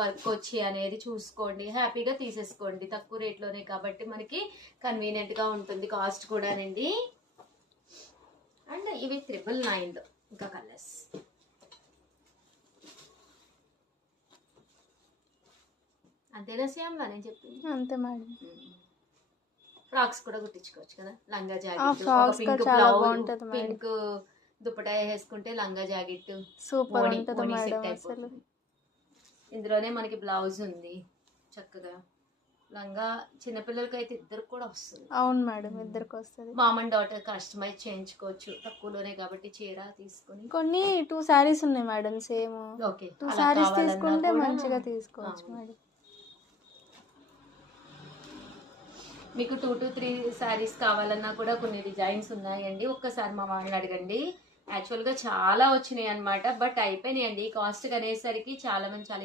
Work వచ్చి అనేది చూసుకోండి, హ్యాపీగా తీసేసుకోండి. తక్కువ రేట్లోనే కాబట్టి మనకి కన్వీనియంట్గా ఉంటుంది, కాస్ట్ కూడానండి. అండ్ ఇవి 999 ఇంకా కలర్స్. అంతేనా శ్యామ్లా నేను చెప్పింది? అంతే మేడం. ఫ్రాక్స్ కూడా కుట్టించుకోవచ్చు కదా, లంగా ఫ్రాక్స్ జాకెట్, చాలా బాగుంటది మేడం. పింక్ దుపట్టా వేసుకుంటే లంగా జాకెట్ సూపర్ ఉంటది మేడం అసలు. ఇందులోనే మనకి బ్లౌజ్ ఉంది చక్కగా. లంగా చిన్నపిల్లలకి అయితే ఇద్దరికి కూడా వస్తుంది. అవును మేడం, ఇద్దరికి వస్తుంది. మామ్ అండ్ డాటర్ కస్టమైజ్ చేయించుకోవచ్చు తక్కువలోనే కాబట్టి. చీర తీసుకుని కొన్ని 2 శారీస్ ఉన్నాయి మేడం సేమ్. ఓకే, 2 శారీస్ తీసుకుంటే మంచిగా తీసుకోవచ్చు మేడం. మీకు 2 to 3 శారీస్ కావాలన్నా కూడా కొన్ని డిజైన్స్ ఉన్నాయండి. ఒక్కసారి మా వాళ్ళని అడగండి. యాక్చువల్గా చాలా వచ్చినాయి అనమాట, బట్ అయిపోయినాయండి. కాస్ట్ అనేసరికి చాలా మంది చాలా